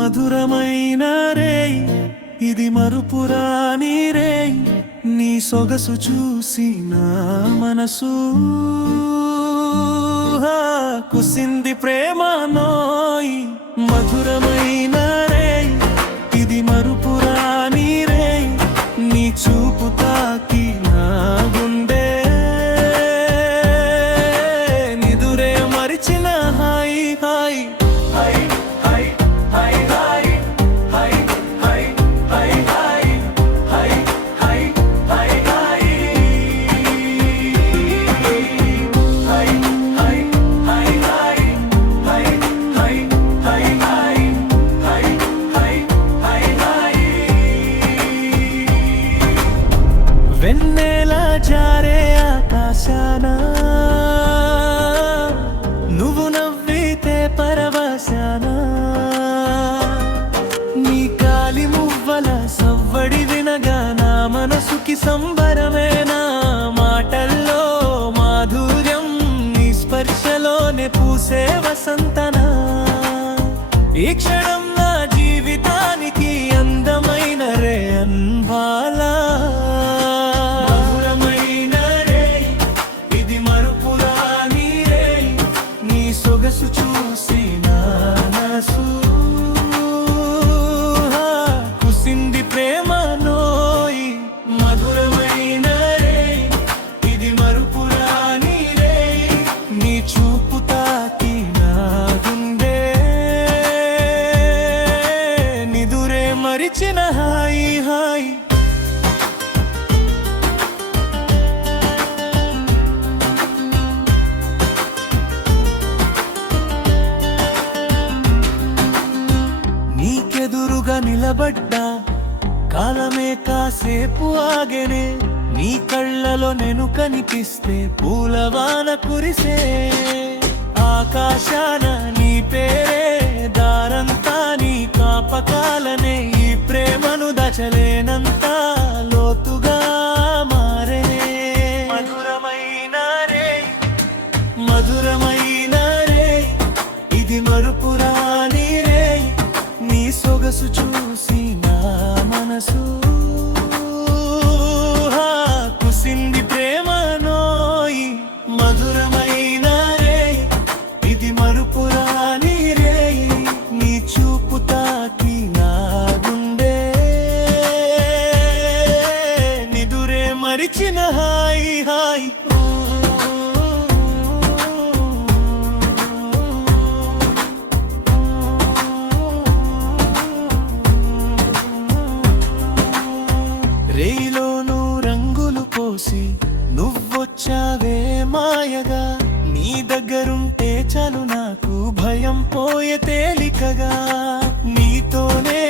మధురమైన రే ఇది మరుపురాని రే నీ సొగసు చూసి నా మనసు కుసింది ప్రేమ నోయి మధురమ సంబరమేనా? మాటల్లో మాధుర్యం నీ స్పర్శలోనే పూసే వసంతనా? ఈ క్షణం చిన హాయి హాయి. నీకెదురుగా నిలబడ్డా కాలమే కాసేపు ఆగెనే నీ కళ్ళలో నేను కనిపిస్తే పూలవాన కురిసే. ఆకాశాన నీ పేరే దారంతా నీ కాపకాలనే. Selena. ఇచ్చిన హాయి హాయి. రేయిలోనూ రంగులు పోసి నువ్వొచ్చావే మాయగా నీ దగ్గరుంటే చాలు నాకు భయం పోయే తేలికగా. నీతోనే